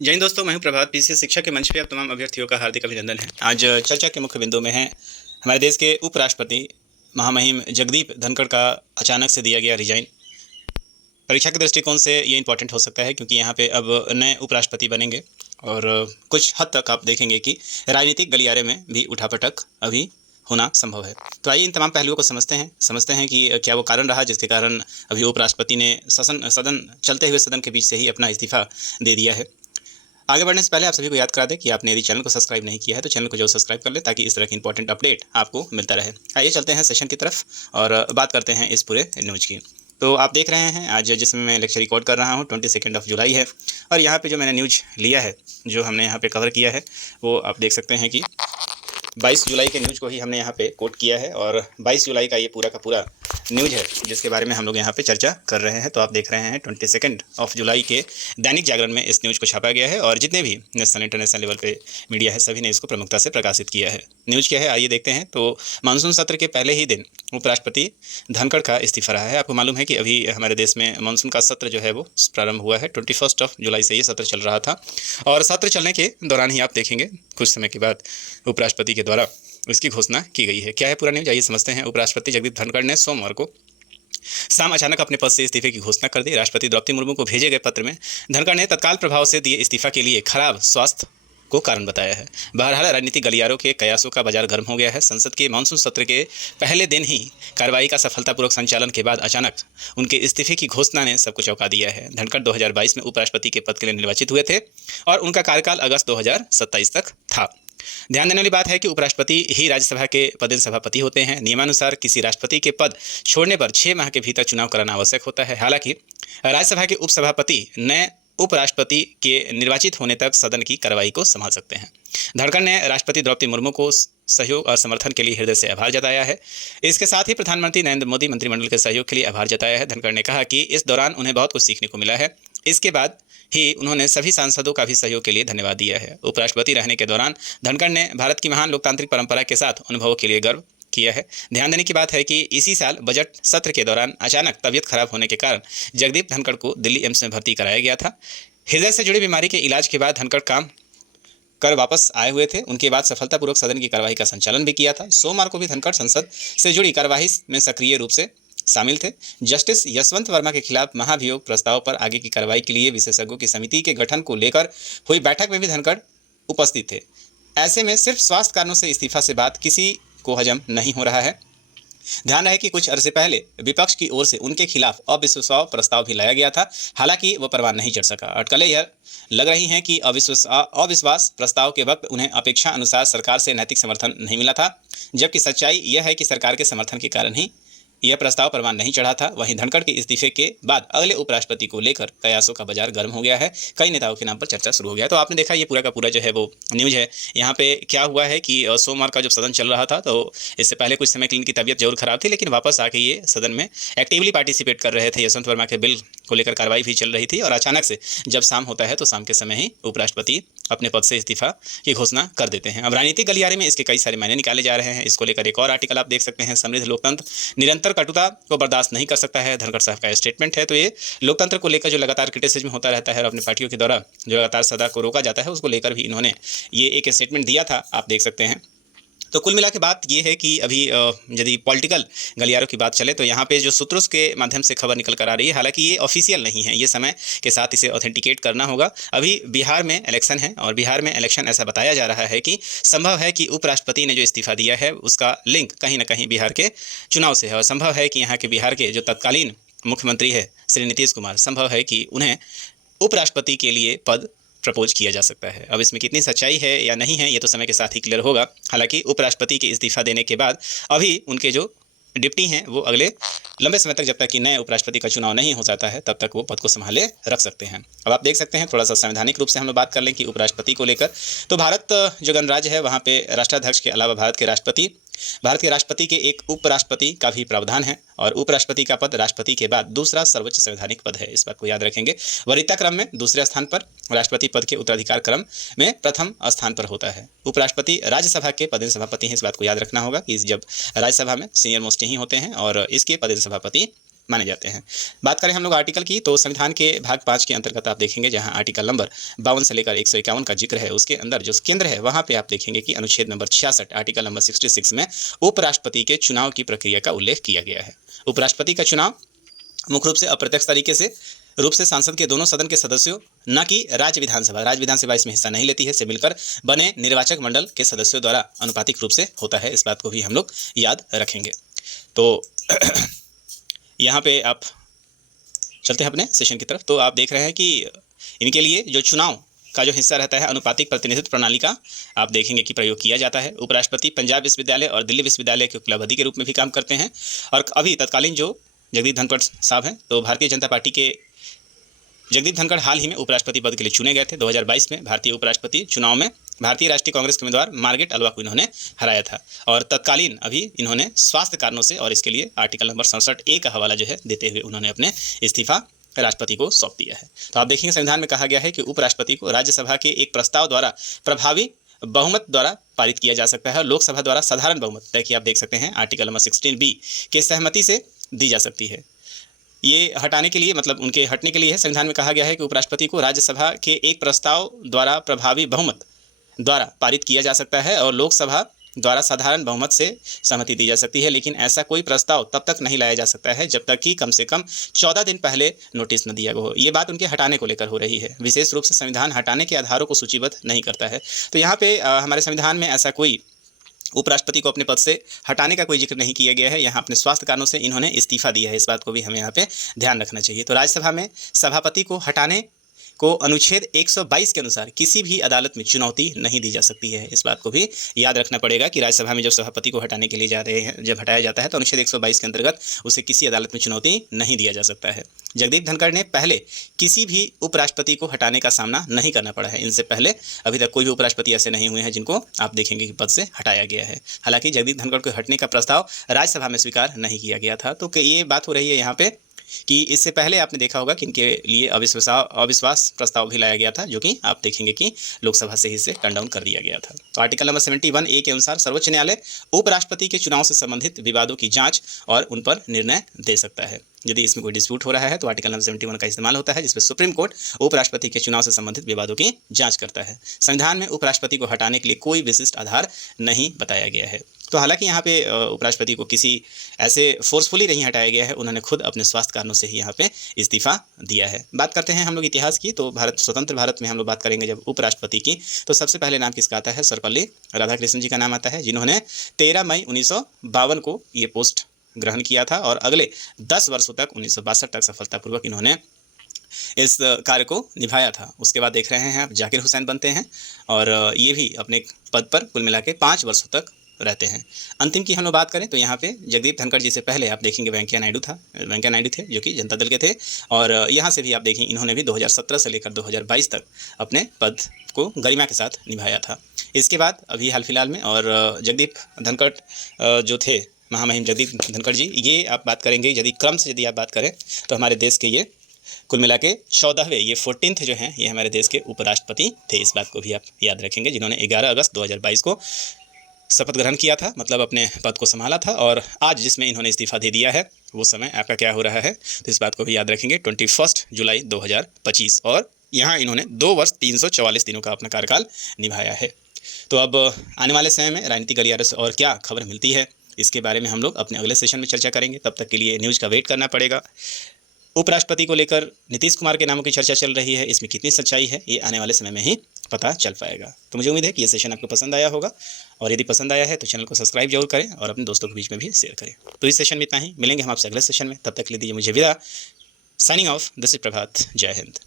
जय हिंद दोस्तों, मैं हूं प्रभात। पीसीएस शिक्षा के मंच पे आप तमाम अभ्यर्थियों का हार्दिक अभिनंदन है। आज चर्चा के मुख्य बिंदु में है हमारे देश के उपराष्ट्रपति महामहिम जगदीप धनखड़ का अचानक से दिया गया रिजाइन। परीक्षा के दृष्टिकोण से ये इंपॉर्टेंट हो सकता है क्योंकि यहाँ पे अब नए उपराष्ट्रपति बनेंगे और कुछ हद तक आप देखेंगे कि राजनीतिक गलियारे में भी उठापटक अभी होना संभव है। तो आइए इन तमाम पहलुओं को समझते हैं कि क्या वो कारण रहा जिसके कारण अभी उपराष्ट्रपति ने सदन चलते हुए सदन के बीच से ही अपना इस्तीफा दे दिया है। आगे बढ़ने से पहले आप सभी को याद करा दें कि आपने यदि चैनल को सब्सक्राइब नहीं किया है तो चैनल को जरूर सब्सक्राइब कर ले ताकि इस तरह की इंपॉर्टेंट अपडेट आपको मिलता रहे। आइए चलते हैं सेशन की तरफ और बात करते हैं इस पूरे न्यूज़ की। तो आप देख रहे हैं आज जिसमें मैं लेक्चर रिकॉर्ड कर रहा हूँ 22 जुलाई है और यहाँ पे जो मैंने न्यूज़ लिया है, जो हमने यहाँ पे कवर किया है, वो आप देख सकते हैं कि 22 जुलाई के न्यूज़ को ही हमने यहाँ पे कोट किया है और 22 जुलाई का ये पूरा का पूरा न्यूज़ है जिसके बारे में हम लोग यहाँ पे चर्चा कर रहे हैं। तो आप देख रहे हैं 22 जुलाई के दैनिक जागरण में इस न्यूज़ को छापा गया है और जितने भी नेशनल इंटरनेशनल लेवल पे मीडिया है सभी ने इसको प्रमुखता से प्रकाशित किया है। न्यूज़ क्या है आइए देखते हैं। तो मानसून सत्र के पहले ही दिन उपराष्ट्रपति धनखड़ का इस्तीफा रहा है। आपको मालूम है कि अभी हमारे देश में मानसून का सत्र जो है वो प्रारंभ हुआ है। 21 जुलाई से ये सत्र चल रहा था और सत्र चलने के दौरान ही आप देखेंगे कुछ समय के बाद उपराष्ट्रपति के द्वारा इसकी घोषणा की गई है। क्या है पूरा न्यूज़ आइए समझते हैं। उपराष्ट्रपति जगदीप धनखड़ ने सोमवार को शाम अचानक अपने पद से इस्तीफे की घोषणा कर दी। राष्ट्रपति द्रौपदी मुर्मू को भेजे गए पत्र में धनखड़ ने तत्काल प्रभाव से दिए इस्तीफा के लिए खराब स्वास्थ्य को कारण बताया है। बहरहाल राजनीतिक गलियारों के कयासों का बाजार गर्म हो गया है। संसद के मानसून सत्र के पहले दिन ही कार्रवाई का सफलतापूर्वक संचालन के बाद अचानक उनके इस्तीफे की घोषणा ने सबको चौंका दिया है। धनखड़ 2022 में उपराष्ट्रपति के पद के लिए निर्वाचित हुए थे और उनका कार्यकाल अगस्त 2027 तक था। ध्यान देने वाली बात है कि उपराष्ट्रपति ही राज्यसभा के पदेन सभापति होते हैं। नियमानुसार किसी राष्ट्रपति के पद छोड़ने पर 6 माह के भीतर चुनाव कराना आवश्यक होता है। हालांकि राज्यसभा के उपसभापति नए उपराष्ट्रपति के निर्वाचित होने तक सदन की कार्रवाई को संभाल सकते हैं। धनखड़ ने राष्ट्रपति द्रौपदी मुर्मू को सहयोग और समर्थन के लिए हृदय से आभार जताया है। इसके साथ ही प्रधानमंत्री नरेंद्र मोदी मंत्रिमंडल के सहयोग के लिए आभार जताया है। धनखड़ ने कहा कि इस दौरान उन्हें बहुत कुछ सीखने को मिला है। इसके बाद ही उन्होंने सभी सांसदों का भी सहयोग के लिए धन्यवाद दिया है। उपराष्ट्रपति रहने के दौरान धनखड़ ने भारत की महान लोकतांत्रिक परंपरा के साथ अनुभवों के लिए गर्व किया है। ध्यान देने की बात है कि इसी साल बजट सत्र के दौरान अचानक तबीयत खराब होने के कारण जगदीप धनखड़ को दिल्ली एम्स में भर्ती कराया गया था। हृदय से जुड़ी बीमारी के इलाज के बाद धनखड़ काम कर वापस आए हुए थे। उनके बाद सफलतापूर्वक सदन की कार्यवाही का संचालन भी किया था। सोमवार को भी धनखड़ संसद से जुड़ी कार्यवाही में सक्रिय रूप से शामिल थे। जस्टिस यशवंत वर्मा के खिलाफ महाभियोग प्रस्ताव पर आगे की कार्रवाई के लिए विशेषज्ञों की समिति के गठन को लेकर हुई बैठक में भी धनखड़ उपस्थित थे। ऐसे में सिर्फ स्वास्थ्य कारणों से इस्तीफा से बात किसी को हजम नहीं हो रहा है। ध्यान रहे कि कुछ अरसे पहले विपक्ष की ओर से उनके खिलाफ अविश्वास प्रस्ताव भी लाया गया था। हालांकि वह परवान नहीं चढ़ सका। अटकलें यह लग रही हैं कि अविश्वास प्रस्ताव के वक्त उन्हें अपेक्षा अनुसार सरकार से नैतिक समर्थन नहीं मिला था, जबकि सच्चाई यह है कि सरकार के समर्थन के कारण ही यह प्रस्ताव परवान नहीं चढ़ा था। वहीं धनखड़ के इस्तीफे के बाद अगले उपराष्ट्रपति को लेकर कयासों का बाजार गर्म हो गया है। कई नेताओं के नाम पर चर्चा शुरू हो गया है। तो आपने देखा ये पूरा का पूरा जो है वो न्यूज़ है। यहाँ पे क्या हुआ है कि सोमवार का जब सदन चल रहा था तो इससे पहले कुछ समय के लिए इनकी तबीयत जरूर खराब थी, लेकिन वापस आके ये सदन में एक्टिवली पार्टिसिपेट कर रहे थे। यशवंत वर्मा के बिल को लेकर कार्रवाई भी चल रही थी और अचानक से जब शाम होता है तो शाम के समय ही उपराष्ट्रपति अपने पद से इस्तीफा की घोषणा कर देते हैं। अब राजनीतिक गलियारे में इसके कई सारे मायने निकाले जा रहे हैं। इसको लेकर एक और आर्टिकल आप देख सकते हैं। समृद्ध लोकतंत्र निरंतर कटुता को बर्दाश्त नहीं कर सकता है, धनखड़ साहब का स्टेटमेंट है। तो ये लोकतंत्र को लेकर जो लगातार क्रिटिसिज्म होता रहता है और अपनी पार्टियों के द्वारा जो लगातार सदा को रोका जाता है उसको लेकर भी इन्होंने ये एक स्टेटमेंट दिया था, आप देख सकते हैं। तो कुल मिला के बात ये है कि अभी यदि पॉलिटिकल गलियारों की बात चले तो यहाँ पे जो सूत्रों के माध्यम से खबर निकल कर आ रही है, हालांकि ये ऑफिशियल नहीं है, ये समय के साथ इसे ऑथेंटिकेट करना होगा। अभी बिहार में इलेक्शन है और बिहार में इलेक्शन ऐसा बताया जा रहा है कि संभव है कि उपराष्ट्रपति ने जो इस्तीफा दिया है उसका लिंक कहीं ना कहीं बिहार के चुनाव से है और संभव है कि यहाँ के बिहार के जो तत्कालीन मुख्यमंत्री है श्री नीतीश कुमार, संभव है कि उन्हें उपराष्ट्रपति के लिए पद प्रपोज किया जा सकता है। अब इसमें कितनी सच्चाई है या नहीं है ये तो समय के साथ ही क्लियर होगा। हालांकि उपराष्ट्रपति के इस्तीफा देने के बाद अभी उनके जो डिप्टी हैं वो अगले लंबे समय तक, जब तक कि नए उपराष्ट्रपति का चुनाव नहीं हो जाता है, तब तक वो पद को संभाले रख सकते हैं। अब आप देख सकते हैं थोड़ा सा संवैधानिक रूप से हम लोग बात कर लें कि उपराष्ट्रपति को लेकर तो भारत जो गणराज्य है वहाँ पे राष्ट्राध्यक्ष के अलावा भारत के राष्ट्रपति के एक उपराष्ट्रपति का भी प्रावधान है और उपराष्ट्रपति का पद राष्ट्रपति के बाद दूसरा सर्वोच्च संवैधानिक पद है। इस बात को याद रखेंगे। वरीयता क्रम में दूसरे स्थान पर, राष्ट्रपति पद के उत्तराधिकार क्रम में प्रथम स्थान पर होता है। उपराष्ट्रपति राज्यसभा के पदेन सभापति हैं। इस बात को याद रखना होगा कि जब राज्यसभा में सीनियर मोस्ट ही होते हैं और इसके पदेन सभापति माने जाते हैं। बात करें हम लोग आर्टिकल की, तो संविधान के भाग 5 के अंतर्गत आप देखेंगे जहां आर्टिकल नंबर 52 से लेकर 151 का जिक्र है, उसके अंदर जो केंद्र है वहां पे आप देखेंगे कि अनुच्छेद नंबर 66 आर्टिकल नंबर 66 में उपराष्ट्रपति के चुनाव की प्रक्रिया का उल्लेख किया गया है। उपराष्ट्रपति का चुनाव मुख्य रूप से अप्रत्यक्ष तरीके से संसद के दोनों सदन के सदस्यों, न कि राज्य विधानसभा इसमें हिस्सा नहीं लेती है, से मिलकर बने निर्वाचक मंडल के सदस्यों द्वारा अनुपातिक रूप से होता है। इस बात को भी हम लोग याद रखेंगे। तो यहाँ पे आप चलते हैं अपने सेशन की तरफ। तो आप देख रहे हैं कि इनके लिए जो चुनाव का जो हिस्सा रहता है अनुपातिक प्रतिनिधित्व प्रणाली का आप देखेंगे कि प्रयोग किया जाता है। उपराष्ट्रपति पंजाब विश्वविद्यालय और दिल्ली विश्वविद्यालय के कुलाधिपति के रूप में भी काम करते हैं। और अभी तत्कालीन जो जगदीप धनखड़ साहब हैं, तो भारतीय जनता पार्टी के जगदीप धनखड़ हाल ही में उपराष्ट्रपति पद के लिए चुने गए थे। 2022 में भारतीय उपराष्ट्रपति चुनाव में भारतीय राष्ट्रीय कांग्रेस के उम्मीदवार मार्गरेट अल्वा को इन्होंने हराया था। और तत्कालीन अभी इन्होंने स्वास्थ्य कारणों से और इसके लिए आर्टिकल नंबर 67A का हवाला जो है देते हुए उन्होंने अपने इस्तीफा राष्ट्रपति को सौंप दिया है। तो आप देखेंगे संविधान में कहा गया है कि उपराष्ट्रपति को राज्यसभा के एक प्रस्ताव द्वारा प्रभावी बहुमत द्वारा पारित किया जा सकता है और लोकसभा द्वारा साधारण बहुमत तय की आप देख सकते हैं आर्टिकल नंबर 16B के सहमति से दी जा सकती है। ये हटाने के लिए, मतलब उनके हटने के लिए है। संविधान में कहा गया है कि उपराष्ट्रपति को राज्यसभा के एक प्रस्ताव द्वारा प्रभावी बहुमत द्वारा पारित किया जा सकता है और लोकसभा द्वारा साधारण बहुमत से सहमति दी जा सकती है, लेकिन ऐसा कोई प्रस्ताव तब तक नहीं लाया जा सकता है जब तक कि कम से कम 14 दिन पहले नोटिस न दिया गया हो। ये बात उनके हटाने को लेकर हो रही है। विशेष रूप से संविधान हटाने के आधारों को सूचीबद्ध नहीं करता है। तो यहाँ पे हमारे संविधान में ऐसा कोई उपराष्ट्रपति को अपने पद से हटाने का कोई जिक्र नहीं किया गया है। यहाँ अपने स्वास्थ्य कारणों से इन्होंने इस्तीफा दिया है। इस बात को भी हमें यहाँ पे ध्यान रखना चाहिए। तो राज्यसभा में सभापति को हटाने को अनुच्छेद 122 के अनुसार किसी भी अदालत में चुनौती नहीं दी जा सकती है। इस बात को भी याद रखना पड़ेगा कि राज्यसभा में जब सभापति को हटाने के लिए जा रहे हैं, जब हटाया जाता है तो अनुच्छेद 122 के अंतर्गत उसे किसी अदालत में चुनौती नहीं दिया जा सकता है। जगदीप धनखड़ ने पहले किसी भी उपराष्ट्रपति को हटाने का सामना नहीं करना पड़ा है। इनसे पहले अभी तक कोई भी उपराष्ट्रपति ऐसे नहीं हुए हैं जिनको आप देखेंगे कि पद से हटाया गया है। हालांकि जगदीप धनखड़ को हटने का प्रस्ताव राज्यसभा में स्वीकार नहीं किया गया था। तो ये बात हो रही है यहाँ पे कि इससे पहले आपने देखा होगा कि इनके लिए अविश्वास प्रस्ताव भी लाया गया था, जो कि आप देखेंगे कि लोकसभा से ही इसे टर्न डाउन कर दिया गया था। तो आर्टिकल नंबर 71A के अनुसार सर्वोच्च न्यायालय उपराष्ट्रपति के चुनाव से संबंधित विवादों की जांच और उन पर निर्णय दे सकता है। यदि इसमें कोई डिस्प्यूट हो रहा है तो आर्टिकल नंबर 71 का इस्तेमाल होता है, जिसमें सुप्रीम कोर्ट उपराष्ट्रपति के चुनाव से संबंधित विवादों की जांच करता है। संविधान में उपराष्ट्रपति को हटाने के लिए कोई विशिष्ट आधार नहीं बताया गया है। तो हालांकि यहाँ पे उपराष्ट्रपति को किसी ऐसे फोर्सफुली नहीं हटाया गया है, उन्होंने खुद अपने स्वास्थ्य कारणों से ही यहाँ पे इस्तीफा दिया है। बात करते हैं हम लोग इतिहास की। तो स्वतंत्र भारत में हम लोग बात करेंगे जब उपराष्ट्रपति की, तो सबसे पहले नाम किसका आता है? सर्वपल्ली राधाकृष्णन जी का नाम आता है, जिन्होंने 13 मई 1952 को ये पोस्ट ग्रहण किया था और अगले 10 वर्षों तक 1962 तक सफलतापूर्वक इन्होंने इस कार्य को निभाया था। उसके बाद देख रहे हैं आप जाकिर हुसैन बनते हैं और ये भी अपने पद पर कुल मिला के 5 वर्षों तक रहते हैं। अंतिम की हम लोग बात करें तो यहाँ पे जगदीप धनखड़ जी से पहले आप देखेंगे वेंकैया नायडू थे, जो कि जनता दल के थे। और यहाँ से भी आप देखें इन्होंने भी 2017 से लेकर 2022 तक अपने पद को गरिमा के साथ निभाया था। इसके बाद अभी हाल फिलहाल में और जगदीप धनखड़ जो थे, महामहिम जगदीप धनखड़ जी, ये आप बात करेंगे यदि क्रम से यदि आप बात करें तो हमारे देश के ये कुल मिला के 14वें, ये 14th जो हैं, ये हमारे देश के उपराष्ट्रपति थे। इस बात को भी आप याद रखेंगे, जिन्होंने 11 अगस्त 2022 को शपथ ग्रहण किया था, मतलब अपने पद को संभाला था। और आज जिसमें इन्होंने इस्तीफा दे दिया है वो समय आपका क्या हो रहा है, तो इस बात को भी याद रखेंगे, 21 जुलाई 2025। और यहाँ इन्होंने 2 वर्ष 344 दिनों का अपना कार्यकाल निभाया है। तो अब आने वाले समय में राजनीतिक गलियारे से और क्या खबर मिलती है, इसके बारे में हम लोग अपने अगले सेशन में चर्चा करेंगे। तब तक के लिए न्यूज़ का वेट करना पड़ेगा। उपराष्ट्रपति को लेकर नीतीश कुमार के नामों की चर्चा चल रही है, इसमें कितनी सच्चाई है ये आने वाले समय में ही पता चल पाएगा। तो मुझे उम्मीद है कि ये सेशन आपको पसंद आया होगा, और यदि पसंद आया है तो चैनल को सब्सक्राइब जरूर करें और अपने दोस्तों के बीच में भी शेयर करें। तो इस सेशन में इतना ही, मिलेंगे हम आपसे अगले सेशन में। तब तक के लिए दीजिए मुझे विदा। साइनिंग ऑफ, दिस इज प्रभात। जय हिंद।